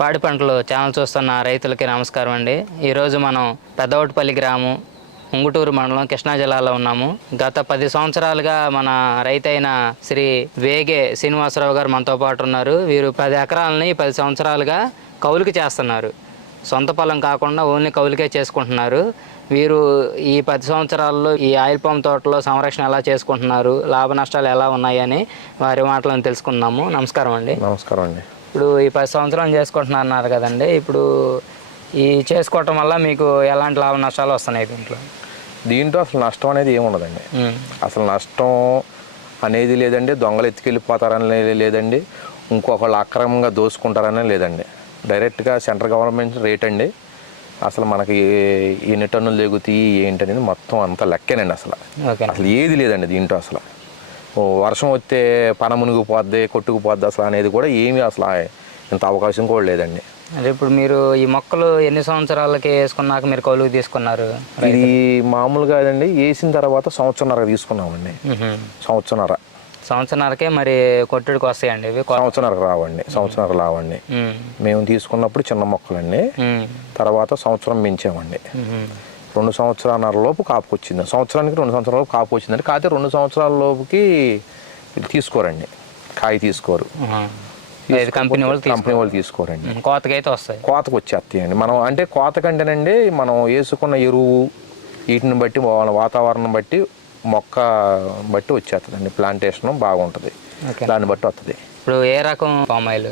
పాడి పంటలు ఛానల్ చూస్తున్న రైతులకి నమస్కారం అండి. ఈరోజు మనం పెద్దవటిపల్లి గ్రామం ఉంగుటూరు మండలం కృష్ణా జిల్లాలో ఉన్నాము. గత పది సంవత్సరాలుగా మన రైతైన శ్రీ వేగే శ్రీనివాసరావు గారు మనతో పాటు ఉన్నారు. వీరు పది ఎకరాలని పది సంవత్సరాలుగా కౌలుకి చేస్తున్నారు. సొంత పొలం కాకుండా ఓన్లీ కౌలుకే చేసుకుంటున్నారు. వీరు ఈ పది సంవత్సరాల్లో ఈ ఆయిల్ పంప్ తోటలో సంరక్షణ ఎలా చేసుకుంటున్నారు లాభ నష్టాలు ఎలా ఉన్నాయని వారి మాటలను తెలుసుకుందాము. నమస్కారం అండి. నమస్కారం అండి. ఇప్పుడు ఈ పది సంవత్సరాలు చేసుకుంటున్నారు అన్నారు కదండి. ఇప్పుడు ఈ చేసుకోవటం వల్ల మీకు ఎలాంటి లాభ నష్టాలు వస్తున్నాయి దీంట్లో? దీంట్లో అసలు నష్టం అనేది ఏమి ఉండదండి. అసలు నష్టం అనేది లేదండి. దొంగలు ఎత్తుకెళ్ళిపోతారని లేదండి. ఇంకొకళ్ళు అక్రమంగా దోసుకుంటారని లేదండి. డైరెక్ట్గా సెంట్రల్ గవర్నమెంట్ రేట్ అండి. అసలు మనకి ఎన్ని టన్నులు దిగుతాయి ఏంటి అనేది మొత్తం అంతా లెక్కేనండి అసలు. అసలు ఏది లేదండి దీంట్లో అసలు. వర్షం వస్తే పన మునిగిపోద్ది కొట్టుకుపోద్ది అసలు అనేది కూడా ఏమీ అసలు ఇంత అవకాశం కూడా లేదండి అంటే ఇప్పుడు మీరు ఈ మొక్కలు ఎన్ని సంవత్సరాలకి వేసుకున్నాక మీరు కౌలుకి తీసుకున్నారు ఇది మామూలుగా అండి వేసిన తర్వాత సంవత్సరంన్నర తీసుకున్నామండి. సంవత్సరంన్నర సంవత్సరాలకే మరి కొట్టుడికి వస్తాయండి ఇవి రావండి సంవత్సరంన్నర రావండి. మేము తీసుకున్నప్పుడు చిన్న మొక్కలండి. తర్వాత సంవత్సరం పెంచామండి మ్హూ. రెండు సంవత్సరాల లోపు కాపుకి వచ్చింది. సంవత్సరానికి రెండు సంవత్సరాల లోపు కాపు వచ్చిందండి. కాకపోతే రెండు సంవత్సరాల లోపుకి తీసుకోరండి. కాయ తీసుకోరు. కంపెనీ వాళ్ళు కంపెనీ వాళ్ళు తీసుకోరండి. తీసుకు కోతకైతే వస్తాయి. కోతకు వచ్చేస్తాయండి. మనం అంటే కోత కంటేనండి మనం వేసుకున్న ఎరువు వీటిని బట్టి వాతావరణం బట్టి మొక్క బట్టి వచ్చేస్తుందండి. ప్లాంటేషన్ బాగుంటుంది. దాన్ని బట్టి వస్తుంది ఇప్పుడు ఏ రకం పామ్ ఆయిల్?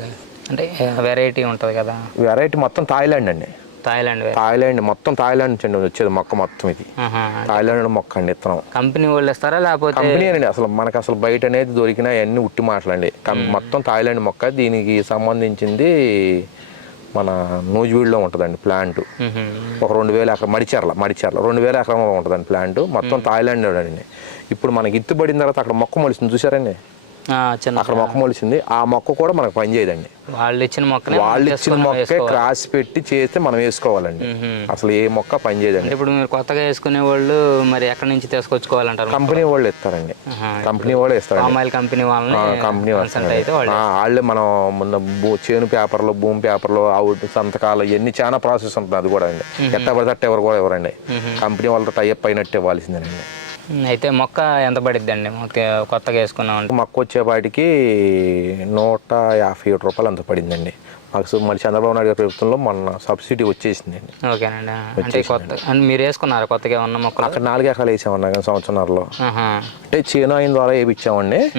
అంటే వెరైటీ ఉంటుంది కదా. వెరైటీ మొత్తం థాయిలాండ్ అండి. థాయిలాండ్ థాయిలాండ్ మొత్తం థాయిలాండ్ నుంచి వచ్చేది మొక్క మొత్తం ఇది. థాయిలాండ్ మొక్క అండి ఇత్తనం. కంపెనీ వాళ్ళు ఇస్తారా లేకపోతే కంపెనీ అండి అసలు మనకు అసలు బయట అనేది దొరికిన అన్ని ఉట్టి మాటలండి. మొత్తం థాయిలాండ్ మొక్క దీనికి సంబంధించింది మన నూజివీడులో ఉంటుందండి ప్లాంట్. ఒక రెండు వేల ఎకరం మడిచర్ల మడిచర్ల రెండు వేల ఎకరంలో ఉంటుందండి ప్లాంట్. మొత్తం థాయిలాండ్ అండి. ఇప్పుడు మనకి ఇత్తుబడిన తర్వాత అక్కడ మొక్క మొలిసింది చూసారండి చిన్న అక్కడ మొక్క మొలిసింది ఆ మొక్క కూడా మనకు పనిచేయదండి వాళ్ళు ఇచ్చిన మొక్కనే వాళ్ళు ఇచ్చిన మొక్కే. క్రాస్ పెట్టి చేస్తే మనం వేసుకోవాలండి. అసలు ఏ మొక్క పనిచేయదండి అంటే ఇప్పుడు మీరు కొత్తగా వేసుకునే వాళ్ళు మరి ఎక్కడి నుంచి తీసుకొచ్చుకోవాలంటారు? కంపెనీ వాళ్ళు ఇస్తారండి. కంపెనీ వాళ్ళు ఇస్తారండి. పామ్ ఆయిల్ కంపెనీ వాళ్ళని కంపెనీ వాళ్ళు మనం మొన్న చేను పేపర్లో భూమి పేపర్లో అవుట్ సంతకాలు ఇవన్నీ చాలా ప్రాసెస్ ఉంటుంది అది కూడా అండి. ఎట్ట పడితే ఎవరు కూడా ఎవరండి. కంపెనీ వాళ్ళతో టైప్ అయినట్టు ఇవ్వాల్సిందేనండి. అయితే మొక్క ఎంత పడిద్దండి? మొక్క కొత్తగా వేసుకున్నాం మొక్క వచ్చేపాటికి నూట యాభై ఏడు రూపాయలు అంత పడిందండి. మాకు మరి చంద్రబాబు నాయుడు గారి ప్రభుత్వంలో మొన్న సబ్సిడీ వచ్చేసిందండి ఓకేనండి. అంటే కొత్త మీరు వేసుకున్నారు కొత్తగా ఉన్న మొక్కలు? అక్కడ నాలుగు ఎకరాలు వేసామన్నా కానీ సంవత్సరంలో. అంటే చేను ఆయన ద్వారా వేయించామండి.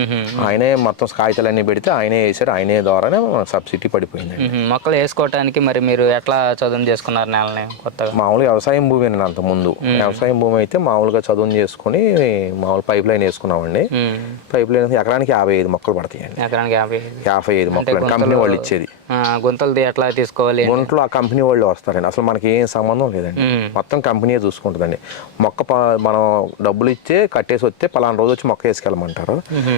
ఆయనే మొత్తం కాగితాలన్నీ పెడితే ఆయనే వేసారు. ఆయనే ద్వారానే సబ్సిడీ పడిపోయిందండి. మ్హూ. మొక్కలు వేసుకోవటానికి మరి మీరు ఎట్లా చదువు చేసుకున్నారు నెలని కొత్తగా? మామూలుగా వ్యవసాయం భూమి అండి అంత ముందు. వ్యవసాయం భూమి అయితే మామూలుగా చదువు చేసుకుని మామూలు పైప్ లైన్ వేసుకున్నామండి. పైప్ లైన్ ఎకరానికి యాభై ఐదు మొక్కలు పడతాయండి. ఎకరానికి యాభై. యాభై ఐదు మొక్కలు కంపెనీ వాళ్ళు ఇచ్చేది. ఆ, గుంతలది ఎట్లా తీసుకోవాలి గుంట్లో ఆ కంపెనీ వాళ్ళు వస్తారండి. అసలు మనకి ఏం సంబంధం లేదండి. మొత్తం కంపెనీయే చూసుకుంటుందండి. మొక్క మనం డబ్బులు ఇచ్చే కట్టేసి వస్తే పలానా రోజు వచ్చి మొక్క వేసుకెళ్ళమంటారు.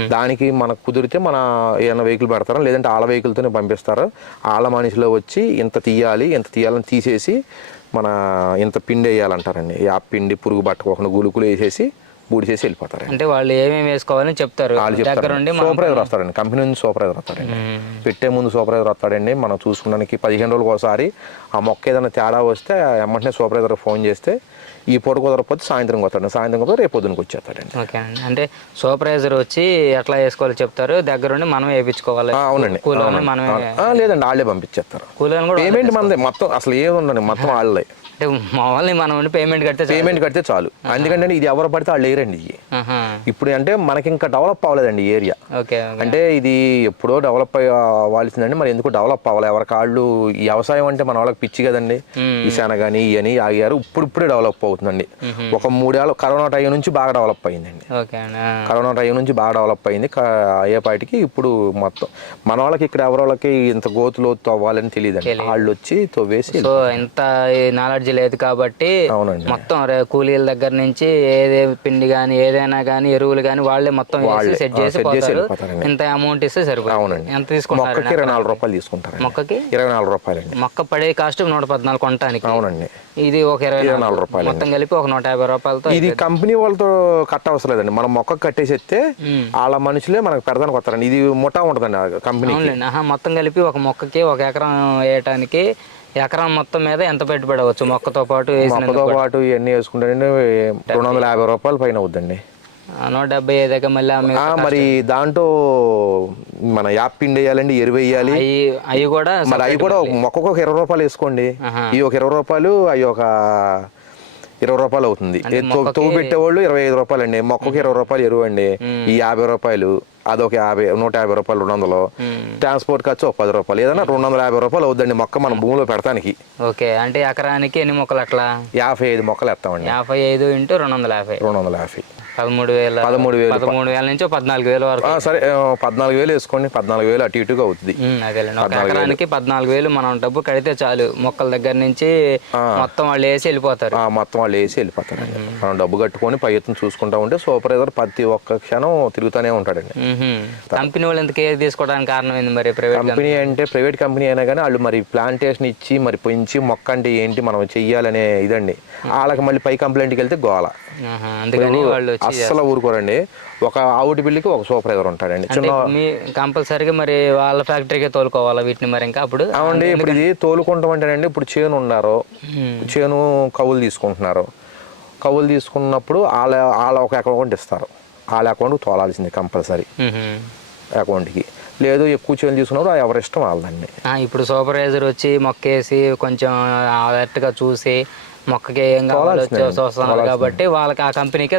దానికి మనకు కుదిరితే మన ఏమైనా వెహికల్ పెడతారా? లేదంటే ఆళ్ళ వెహికల్తోనే పంపిస్తారు? ఆళ్ళ మనిషిలో వచ్చి ఇంత తీయాలి ఇంత తీయాలని తీసేసి మన ఇంత పిండి వేయాలంటారండి. ఆ పిండి పురుగు పట్టుకోకుండా గులుకులు వేసేసి బూడిసేసి వెళ్ళిపోతారండి అంటే వాళ్ళు ఏమేమి వేసుకోవాలని చెప్తారు. వాళ్ళు చెప్తారు. సూపర్వైజర్ వస్తాడండి. కంపెనీ నుంచి సూపర్వైజర్ వస్తాడండి. పెట్టే ముందు సూపర్వైజర్ వస్తాడండి. మనం చూసుకోవడానికి పదిహేను రోజులకు ఒకసారి ఆ మొక్క ఏదైనా తేడా వస్తే వెంటనే సూపర్వైజర్ ఫోన్ చేస్తే ఈ పూట కుదరకపోతే సాయంత్రం వస్తాడు సాయంత్రం కుదర రేపు పొద్దునకి వచ్చేస్తాడండి. ఓకేనండి అంటే సూపర్వైజర్ వచ్చి ఎట్లా వేసుకోవాలో చెప్తారు? దగ్గరుండి మనం వేయించుకోవాలి. అవునండి. కూలోని మనమే లేదండి వాళ్ళే పంపించేస్తారు. కూలోని కూడా పేమెంట్ మనదే. మొత్తం అసలు ఏది ఉండండి మొత్తం వాళ్ళే అంటే మామూలు మనం పేమెంట్ కడితే చాలు. పేమెంట్ కడితే చాలు. ఎందుకంటే ఇది ఎవరు పడితే వాళ్ళు లేరండి ఇది. ఇప్పుడు అంటే మనకి ఇంకా డెవలప్ అవ్వలేదండి ఏరియా. అంటే ఇది ఎప్పుడో డెవలప్ అవ్వాల్సిందండి మరి ఎందుకు డెవలప్ అవ్వాలి? ఎవరి కాళ్ళు ఈ వ్యవసాయం అంటే మన వాళ్ళకి పిచ్చి కదండి. ఈ శనగని ఇవని ఆగారు ఇప్పుడు ఇప్పుడే డెవలప్ అవుతుందండి ఒక మూడేళ్ళు కరోనా టైం నుంచి బాగా డెవలప్ అయిందండి. కరోనా టైం నుంచి బాగా డెవలప్ అయింది. అయ్యేపాటికి ఇప్పుడు మొత్తం మన వాళ్ళకి ఇక్కడ ఎవరి వాళ్ళకి ఇంత గోతులో తవ్వాలని తెలియదండి. వాళ్ళు వచ్చి తవ్వేసి సో ఇంత నాలెడ్జ్ టెక్నాలజీ లేదు కాబట్టి మొత్తం కూలీల దగ్గర నుంచి ఏదే పిండి కానీ ఏదైనా కానీ ఎరువులు కానీ వాళ్ళే మొత్తం సెట్ చేసి పోతారు. ఇంత అమౌంట్ ఇస్తే సరిపోతుంది. ఎంత తీసుకుంటారు మొక్కకి ఇరవై నాలుగు రూపాయలు తీసుకుంటారండి. మొక్కకి? ఇరవై నాలుగు రూపాయలండి మొక్క పడే కాస్ట్ నూట పద్నాలుగు కొనటానికి. అవునండి. ఇది ఒక ఇరవై నాలుగు రూపాయలు మొత్తం కలిపి ఒక నూట యాభై రూపాయలతో ఇది కంపెనీ వాళ్ళతో కట్ట అవసరం లేదండి. మనం మొక్క కట్టేసేస్తే వాళ్ళ మనుషులే మనకు పెడదానికి వస్తారండి. ఇది ముఠా ఉంటుందండి ఆహా మొత్తం కలిపి ఒక మొక్కకి ఒక ఎకరం వేయటానికి ఎకరం మొత్తం మీద ఎంత పెట్టుబడి అవ్వచ్చు? మొక్కతో పాటు మొక్కతో పాటు ఇవన్నీ వేసుకుంటారండి రెండు వందల యాభై రూపాయలు పైన అవుద్దండి. నూట డెబ్బై ఐదు మళ్ళీ మరి దాంట్లో మన యాప్ పిండి వేయాలండి ఎరువు వేయాలి. అవి కూడా మరి అవి కూడా మొక్కకు ఒక ఇరవై రూపాయలు వేసుకోండి. ఈ ఒక ఇరవై రూపాయలు అవి ఒక ఇరవై రూపాయలు అవుతుంది. తవ్వు పెట్టేవాళ్ళు ఇరవై ఐదు రూపాయలు అండి మొక్కకు ఇరవై రూపాయలు ఎరువు అండి. ఈ యాభై రూపాయలు అదొక యాభై నూట యాభై రూపాయలు రెండు వందలు. ట్రాన్స్పోర్ట్ ఖర్చు ఒక పది రూపాయలు ఏదైనా రెండు వందల యాభై రూపాయలు అవుద్దండి మొక్క మన భూమిలో పెడతానికి. ఓకే అంటే ఎకరానికి ఎన్ని మొక్కలు అట్లా యాభై ఐదు మొక్కలు వేస్తామండి యాభై ఐదు ఇంటూ రెండు వందల యాభై. రెండు వందల యాభై. పదమూడు వేల పదమూడు వేలు. పదమూడు వేల నుంచి పద్నాలుగు వేల వరకు సరే పద్నాలుగు వేలు వేసుకోండి. పద్నాలుగు వేలు అటు ఇటుగా అవుతుంది ఉమ్, అదేలేండి. ఒక ఎకరానికి పద్నాలుగు వేలు మనం డబ్బు కడితే చాలు. మొక్కల దగ్గర నుంచి మొత్తం వాళ్ళు వేసి వెళ్ళిపోతారు. ఆ, మొత్తం వాళ్ళు వేసి వెళ్ళిపోతారండి మనం డబ్బు కట్టుకొని పై ఎత్తున చూసుకుంటా ఉంటే సూపర్వైజర్ ప్రతి ఒక్క క్షణం తిరుగుతూనే ఉంటాడండి. కంపెనీ వాళ్ళు ఎంత కేర్ తీసుకోవడానికి కారణం ఏంది మరి ప్రైవేట్ కంపెనీ అంటే ప్రైవేట్ కంపెనీ అయినా కానీ వాళ్ళు మరి ప్లాంటేషన్ ఇచ్చి మరి పెంచి మొక్క అంటే ఏంటి మనం చెయ్యాలనే ఇదండి. వాళ్ళకి మళ్ళీ పై కంప్లైంట్కి వెళ్తే గోల. అందుకని వాళ్ళు అస్సలు ఊరుకోరండి. ఒక ఆవుటి బిల్లుకి ఒక సూపర్వైజర్ ఉంటాడండి. చిన్న మీ కంపల్సరీగా మరి వాళ్ళ ఫ్యాక్టరీకే తోలుకోవాలా వీటిని మరి ఇంకా అప్పుడు? అవునండి ఇప్పుడు ఇది తోలుకుంటాం అంటేనండి ఇప్పుడు చేను ఉన్నారు. చేను కవులు తీసుకుంటున్నారు. కవులు తీసుకున్నప్పుడు వాళ్ళ వాళ్ళ ఒక అకౌంట్ ఇస్తారు. వాళ్ళ అకౌంట్కి తోలాల్సింది కంపల్సరీ. అకౌంట్కి. లేదు ఎక్కువ చేను తీసుకున్నప్పుడు ఎవరి ఇష్టం వాళ్ళదండి. ఆ, ఇప్పుడు సూపర్వైజర్ వచ్చి మొక్కేసి కొంచెం అలర్ట్గా చూసి మొక్కకి ఏం కావాలో చూస్తున్నారు కాబట్టి వాళ్ళకి ఆ కంపెనీకే.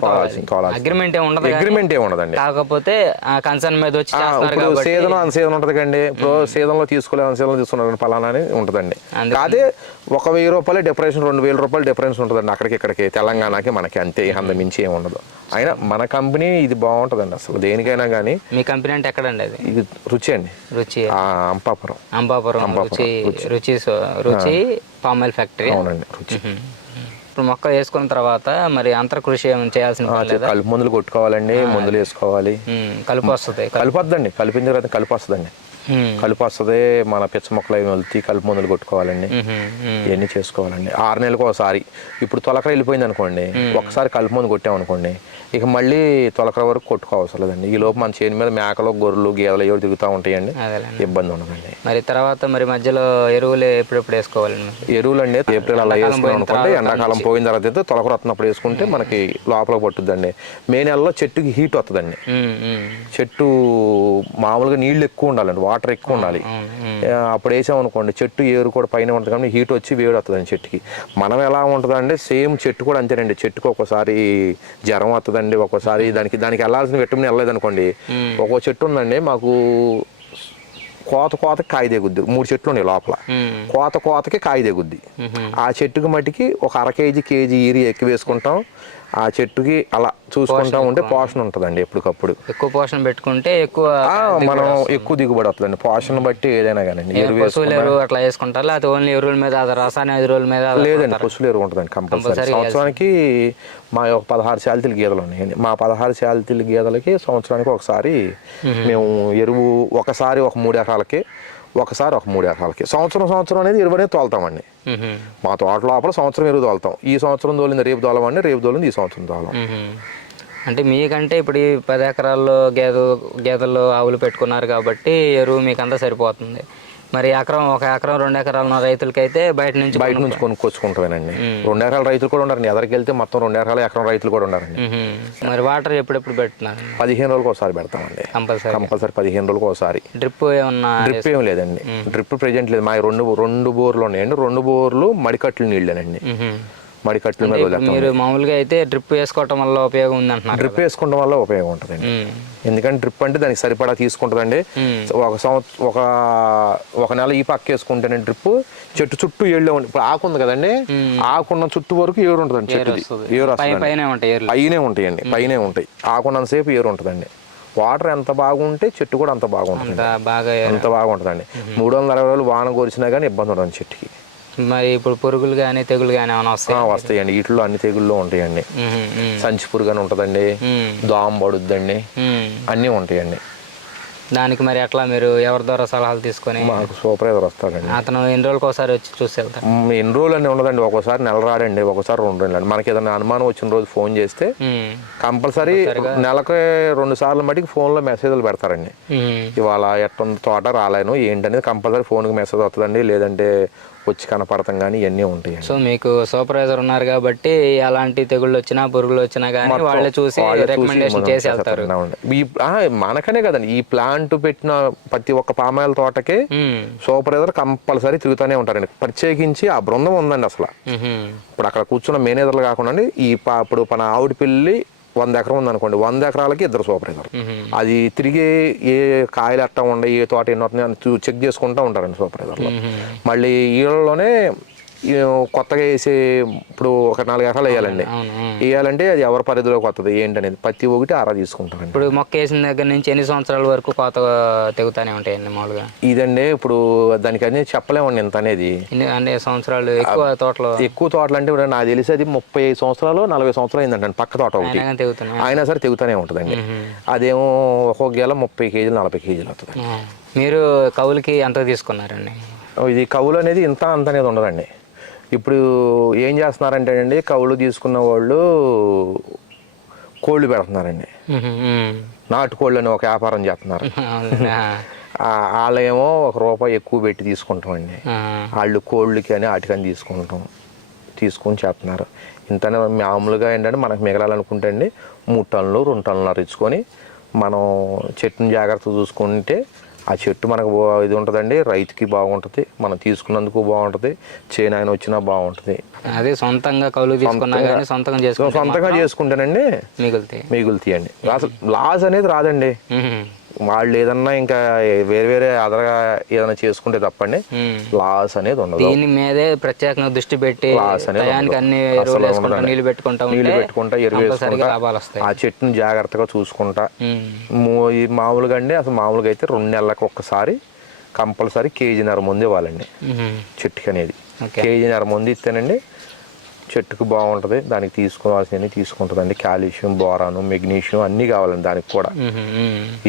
అగ్రిమెంట్ ఏమి ఉండదు అగ్రిమెంట్ ఏమి ఉండదండి. కాకపోతే ఆ కన్సర్న్ మీద వచ్చి ఇప్పుడు సీజన్ అన్ సీజన్ ఉంటుంది కండి ఇప్పుడు సీజన్లో తీసుకోలేదు అన్ సీజన్లో తీసుకున్నారు పలానా అని ఉంటుందండి. అదే ఒక వెయ్యి రూపాయలు డిఫరెన్స్ రెండు వేల రూపాయలు డిఫరెన్స్ ఉంటుందండి. అక్కడికి ఇక్కడికి తెలంగాణకి మనకి అంతే అంత మించి ఏమి ఉండదు. అయినా మన కంపెనీ ఇది బాగుంటుందండి అసలు. దేనికైనా కానీ మీ కంపెనీ అంటే ఎక్కడండి అది? ఇది రుచి అండి. రుచి. అంపాపురం. అంబాపురం రుచి రుచి. రుచి పామాయిల్ ఫ్యాక్టరీ. అవునండి రుచి. ఇప్పుడు మొక్క వేసుకున్న తర్వాత మరి అంతర కృషి ఏమైనా చేయాల్సిన కలుపు మందులు కొట్టుకోవాలండి మందులు వేసుకోవాలి. కలుపు వస్తుంది కలిపొద్దండి కలిపిన తర్వాత కలిపి వస్తుందండి. కలుపు వస్తుంది మన పిచ్చ మొక్కలు అవి వెళ్తే కలుపు మందులు కొట్టుకోవాలండి. ఇవన్నీ చేసుకోవాలండి. ఆరు నెలలకు ఒకసారి. ఇప్పుడు తొలకర వెళ్ళిపోయింది అనుకోండి ఒకసారి కలుపు మందు కొట్టామనుకోండి ఇక మళ్ళీ తొలకర వరకు కొట్టుకోవసరం లేదండి ఈ లోపు మన చేను మీద మేకలు గొర్రెలు గేదెలు ఎవరు తిరుగుతూ ఉంటాయండి. ఇబ్బంది ఉండదండి. మరి తర్వాత మరి మధ్యలో ఎరువులు ఎప్పుడెప్పుడు వేసుకోవాలండి ఎరువులు అండి ఏప్రిల్ అలా వేసుకున్నాం పోయిన అనుకోండి తర్వాత ఎండాకాలం పోయిన తర్వాత అయితే తొలకర వస్తున్నప్పుడు వేసుకుంటే మనకి లోపల పట్టుద్దండి. మే నెలలో చెట్టుకి హీట్ వస్తుందండి. చెట్టు మామూలుగా నీళ్ళు ఎక్కువ ఉండాలండి వాటర్ ఎక్కువ ఉండాలి. అప్పుడు వేసామనుకోండి చెట్టు ఏరు కూడా పైన ఉంటుంది కానీ హీట్ వచ్చి వేడి వస్తుందండి చెట్టుకి. మనం ఎలా ఉంటుందంటే సేమ్ చెట్టు కూడా అంతేనండి. చెట్టుకు ఒక్కోసారి జ్వరం వస్తుందండి ఒక్కోసారి దానికి దానికి వెళ్ళాల్సిన విటమిన్ వెళ్ళలేదు అనుకోండి ఒక్కో చెట్టు ఉందండి మాకు కోత కోతకి కాయ దిగుద్ది మూడు చెట్లు ఉన్నాయి లోపల. కోత కోతకి కాయ దిగుద్ది ఉహు, ఆ చెట్టుకి మట్టికి ఒక అర కేజీ కేజీ ఈరి ఎక్కువ వేసుకుంటాం. ఆ చెట్టుకి అలా చూసుకుంటా ఉంటే పోషణ ఉంటుందండి ఎప్పటికప్పుడు. ఎక్కువ పోషణ పెట్టుకుంటే ఎక్కువ మనం ఎక్కువ దిగుబడి వస్తుందండి. పోషణ బట్టి ఏదైనా కానీ పశువుల ఎరువు అట్లా వేసుకుంటారా? లేకపోతే ఓన్లీ ఎరువుల మీద రసాయన ఎరువుల మీద లేదండి పశువులు ఎరువు ఉంటుందండి కంపల్సరీ. సంవత్సరానికి మా యొక్క పదహారు శాలితీల గేదెలు ఉన్నాయండి మా పదహారు శాలితీల గేదెలకి సంవత్సరానికి ఒకసారి మేము ఎరువు ఒకసారి ఒక మూడు ఎకరాలకి ఒకసారి ఒక మూడు ఎకరాలకి. సంవత్సరం సంవత్సరం అనేది ఎరువు అనేది తోలుతామండి. మా తోట లోపల సంవత్సరం ఎరువు తోలుతాం. ఈ సంవత్సరం తోలింది రేపు తోలమండి రేపు తోలింది ఈ సంవత్సరం తోలం. అంటే మీకంటే ఇప్పుడు ఈ పది ఎకరాల్లో గేదె గేదెలు ఆవులు పెట్టుకున్నారు కాబట్టి ఎరువు మీకు అంతా సరిపోతుంది. మరి ఎకరం ఒక ఎకరం రెండు ఎకరాలు రైతులకైతే బయట నుంచి బయట నుంచి కొనుక్కొచ్చుకుంటామేనండి. రెండు ఎకరాల రైతులు కూడా ఉన్నారండి ఎదరికి వెళ్తే మొత్తం రెండు ఎకరాల ఎకరం రైతులు కూడా ఉన్నారండి. మరి వాటర్ ఎప్పుడెప్పుడు పెడుతున్నారు? పదిహేను రోజులకు ఒకసారి పెడతామండి. కంపల్సరీ. కంపల్సరీ పదిహేను రోజులకు ఒకసారి. డ్రిప్ ఏమన్నా డ్రిప్ ఏం లేదండి. డ్రిప్ ప్రెజెంట్ లేదు. మా రెండు రెండు బోర్లు ఉన్నాయండి రెండు బోర్లు మడికట్లు నీళ్ళేనండి. మడికట్ల మీద మీరు మామూలుగా అయితే డ్రిప్ వేసుకోవటం వల్ల ఉపయోగం ఉంది అంటున్నారు డ్రిప్ వేసుకోవడం వల్ల ఉపయోగం ఉంటుందండి. ఎందుకంటే డ్రిప్ అంటే దానికి సరిపడా తీసుకుంటుందండి. ఒక సంవత్సరం ఒక ఒక నెల ఈ పక్క వేసుకుంటేనే డ్రిప్ చెట్టు చుట్టూ ఏళ్ళు ఇప్పుడు ఆకు ఉంది కదండి ఆకున్న చుట్టూ వరకు ఏరు ఉంటుందండి చెట్టుది. వస్తుంది. ఏరు పైన ఉంటాయి ఎరువులు పైనే ఉంటాయండి పైనే ఉంటాయి. ఆకున్నంతసేపు ఏరు ఉంటుందండి. వాటర్ ఎంత బాగుంటే చెట్టు కూడా అంత బాగుంటుంది అంత బాగా అంత బాగుంటుందండి. మూడు వందల అరవై రోజులు వాన కోరిసినా కానీ ఇబ్బంది ఉండదు చెట్టుకి. మరి ఇప్పుడు పురుగులు కానీ తెగులు కానీ ఏమైనా వస్తాయి? వస్తాయండి. వీటిలో అన్ని తెగుళ్ళు ఉంటాయండి. సంచి పురుగు అని ఉంటుందండి దోమ పడుద్దండి. అన్నీ ఉంటాయండి. దానికి మరి ఎట్లా మీరు ఎవరి ద్వారా సలహాలు తీసుకొని? మాకు సూపర్వైజర్ వస్తాడండి. అతను ఎన్ని రోజులకు ఒకసారి వచ్చి చూసి వెళ్తారు మ్, ఎన్ని రోజులు అని ఉండదండి. ఒక్కోసారి నెల రాడండి. ఒక్కోసారి రెండు రోజులు అండి మనకి ఏదైనా అనుమానం వచ్చిన రోజు ఫోన్ చేస్తే. కంపల్సరీ నెలకి రెండు సార్లు మటుకు ఫోన్లో మెసేజ్లు పెడతారండి. ఇవాళ ఎట్టుంది తోట రాలేను ఏంటనేది కంపల్సరీ ఫోన్కి మెసేజ్ వస్తుందండి. లేదంటే వచ్చి కనపడతాం కానీ ఇవన్నీ ఉంటాయండి సో మీకు సూపర్వైజర్ ఉన్నారు కాబట్టి ఎలాంటి తెగుళ్ళు వచ్చినా పురుగులు వచ్చినా కానీ వాళ్ళే చూసి రికమెండేషన్ చేసి వెళ్తారు. ఈ మనకనే కదండి ఈ ప్లాంట్ పెట్టిన ప్రతి ఒక్క పామాయిల తోటకి. సూపర్వైజర్ కంపల్సరీ తిరుగుతూనే ఉంటారండి ప్రత్యేకించి ఆ బృందం ఉందండి అసలు. ఇప్పుడు అక్కడ కూర్చున్న మేనేజర్లు కాకుండా ఈ ఇప్పుడు మన ఆవిడ పిల్లి వంద ఎకరం ఉందనుకోండి వంద ఎకరాలకి ఇద్దరు సూపర్వైజర్. అది తిరిగి ఏ కాయలు అట్టా ఉండే ఏ తోట ఎన్ని వస్తున్నాయి అని చెక్ చేసుకుంటూ ఉంటారండి సూపర్వైజర్లు. మళ్ళీ ఈళ్ళలోనే ఈ కొత్తగా వేసి ఇప్పుడు ఒక నాలుగు ఎకరాలు వేయాలండి. వేయాలంటే అది ఎవరి పరిధిలోకి వస్తుంది ఏంటనేది? ప్రతి ఒక్కటి ఆరా తీసుకుంటారండి. ఇప్పుడు మొక్క వేసిన దగ్గర నుంచి ఎన్ని సంవత్సరాల వరకు కోత తెగుతానే ఉంటాయండి మామూలుగా? ఇదండి ఇప్పుడు దానికి అన్ని చెప్పలేమండి ఇంత అనేది. అంటే సంవత్సరాలు ఎక్కువ తోటలో? ఎక్కువ తోటలు అంటే ఇప్పుడు నాకు తెలిసి అది ముప్పై ఐదు సంవత్సరాలు నలభై సంవత్సరాలు అయిందండి పక్క తోట ఒకటి. అయినా సరే తెగుతూనే ఉంటుందండి. అదేమో ఒక్కొక్క గేల ముప్పై కేజీలు నలభై కేజీలు అవుతుంది. మీరు కవులకి ఎంత తీసుకున్నారండి? ఇది కవులు అనేది ఇంత అంత అనేది ఉండదండి. ఇప్పుడు ఏం చేస్తున్నారంటే అండి కవులు తీసుకున్న వాళ్ళు కోళ్ళు పెడుతున్నారండి. నాటుకోళ్ళు అని ఒక వ్యాపారం చేస్తున్నారు. వాళ్ళేమో ఒక రూపాయి ఎక్కువ పెట్టి తీసుకుంటామండి. వాళ్ళు కోళ్ళకి అని వాటికని తీసుకుంటాం తీసుకొని చేస్తున్నారు. ఇంతనే మామూలుగా ఏంటంటే మనకు మిగలాలనుకుంటే అండి మూడు టన్నులు రెండు టన్నులు ఇచ్చుకొని మనం చెట్టుని జాగ్రత్త చూసుకుంటే ఆ చెట్టు మనకు ఇది ఉంటుందండి రైతుకి బాగుంటుంది మనం తీసుకున్నందుకు బాగుంటుంది చేను ఆయన వచ్చినా బాగుంటుంది. అదే సొంతంగా కౌలు తీసుకున్నా కానీ సొంతంగా చేసుకుంటే సొంతంగా చేసుకుంటేనండి మిగులుతాయి. మిగులుతాయండి. లాస్ అనేది రాదండి. వాళ్ళు ఏదన్నా ఇంకా వేరే వేరే అదరగా ఏదైనా చేసుకుంటే తప్పండి. లాస్ అనేది ఉండదు దీని మీదే ప్రత్యేకంగా దృష్టి పెట్టి క్లాస్ అనేది. అన్ని. నీళ్ళు పెట్టుకుంటా నీళ్ళు పెట్టుకుంటా ఎరువు వేసుకుంటా ఆ చెట్టుని జాగ్రత్తగా చూసుకుంటా ఈ మామూలుగా అండి అసలు మామూలుగా అయితే రెండు నెలలకు ఒక్కసారి కంపల్సరీ కేజీన్నర ముందు ఇవ్వాలండి ఉహుం. చెట్టుకి అనేది కేజీన్నర ముందు ఇస్తేనండి చెట్టుకు బాగుంటుంది దానికి తీసుకోవాల్సినవి తీసుకుంటుందండి. కాల్షియం బోరాను మెగ్నీషియం అన్నీ కావాలండి దానికి కూడా.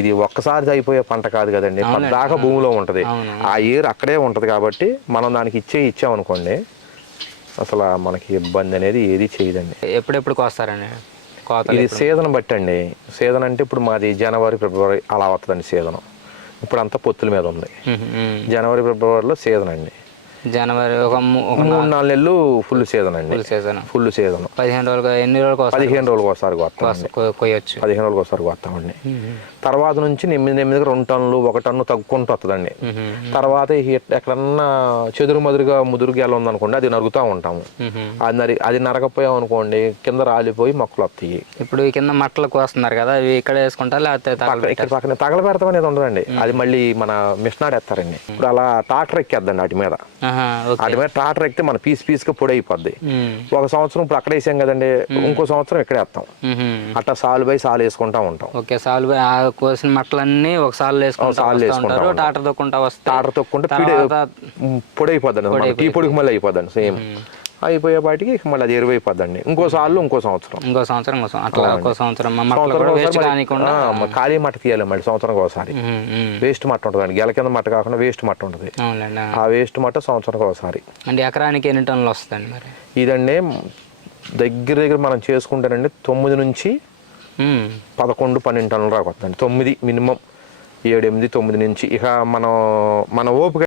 ఇది ఒక్కసారి అయిపోయే పంట కాదు కదండి పద్దాకా భూమిలో ఉంటుంది. ఆ ఏరు అక్కడే ఉంటుంది కాబట్టి మనం దానికి ఇచ్చే ఇచ్చామనుకోండి అసలు మనకి ఇబ్బంది అనేది ఏది చేయదండి. ఎప్పుడెప్పుడు కోస్తారండి? ఇది? సీజన్ బట్టి అండి. సీజన్ అంటే ఇప్పుడు మాది జనవరి ఫిబ్రవరి అలా వస్తుందండి సీజన్. ఇప్పుడు అంతా పొత్తుల మీద ఉంది. జనవరి ఫిబ్రవరిలో సీజన్ అండి. జనవరి ఒక మూడు నాలుగు. నెలలు ఫుల్ సీజన్ అండి. Full season. Full season. పదిహేను రోజులు ఎన్ని వస్తారు? పదిహేను రోజులకు ఒకసారి కొయ్యొచ్చు. పదిహేను రోజులకు ఒకసారి కొత్తామండి. తర్వాత నుంచి నెమ్మది నెమ్మదిగా రెండు టన్నులు ఒక టన్ను తగ్గుకుంటూ వస్తుందండి. తర్వాత ఎక్కడన్నా చెదురు మదురుగా ముదురు గెల ఉందనుకోండి అది నరుగుతూ ఉంటాము. అది నరి అది నరకపోయాం అనుకోండి కింద రాలిపోయి మొక్కలు వస్తాయి ఇప్పుడు కింద మట్టలకు వస్తున్నారు కదా అవి ఇక్కడ వేసుకుంటారా లేకపోతే? ఇక్కడ పక్కన తగలబెడతాం అనేది ఉండదండి. అది మళ్ళీ మన మిషన్ ఆడేస్తారండి ఇప్పుడు అలా ట్రాక్టర్ ఎక్కేద్దండి వాటి మీద. వాటి మీద ట్రాక్టర్ ఎక్కితే మన పీస్ పీస్గా పొడి అయిపోద్ది. ఒక సంవత్సరం ఇప్పుడు అక్కడ వేసాం కదండి ఇంకో సంవత్సరం ఇక్కడ వేస్తాం. అట్లా సాలు బై సాలు వేసుకుంటా ఉంటాం. ఓకే సాలు బై- ఆ కోసిన మట్టలన్నీ ఒక సాలు వేసుకుంటా సాలు వేసుకుంటా. టాటర్ తొక్కుంటా వస్తే టాటర్ తొక్కుంటే పిడి అయిపోద్దండి. టీ పొడికి మళ్ళీ అయిపోద్దండి సేమ్. అయిపోయేపాటికి మళ్ళీ అది ఎరువు అయిపోద్దండి ఇంకో సార్లు ఇంకో సంవత్సరం. ఇంకో సంవత్సరం ఇంకో అట్లా ఒక్కో సంవత్సరం. ఖాళీ మట్ట తీయాలి మళ్ళీ సంవత్సరం ఒకసారి. వేస్ట్ మట్ట ఉంటుందండి. గెల కింద మట్ట కాకుండా వేస్ట్ మట్ట ఉంటుంది. ఆ. వేస్ట్ మట్ట సంవత్సరం ఒకసారి. అంటే ఎకరానికి ఎన్ని టన్నులు వస్తుందండి మరి? ఇదండి దగ్గర దగ్గర మనం చేసుకుంటేనండి తొమ్మిది నుంచి. పదకొండు పన్నెండు టన్నులు రాకొద్దండి తొమ్మిది మినిమం. ఏడు ఎనిమిది తొమ్మిది నుంచి. ఇక మనం మన ఓపిక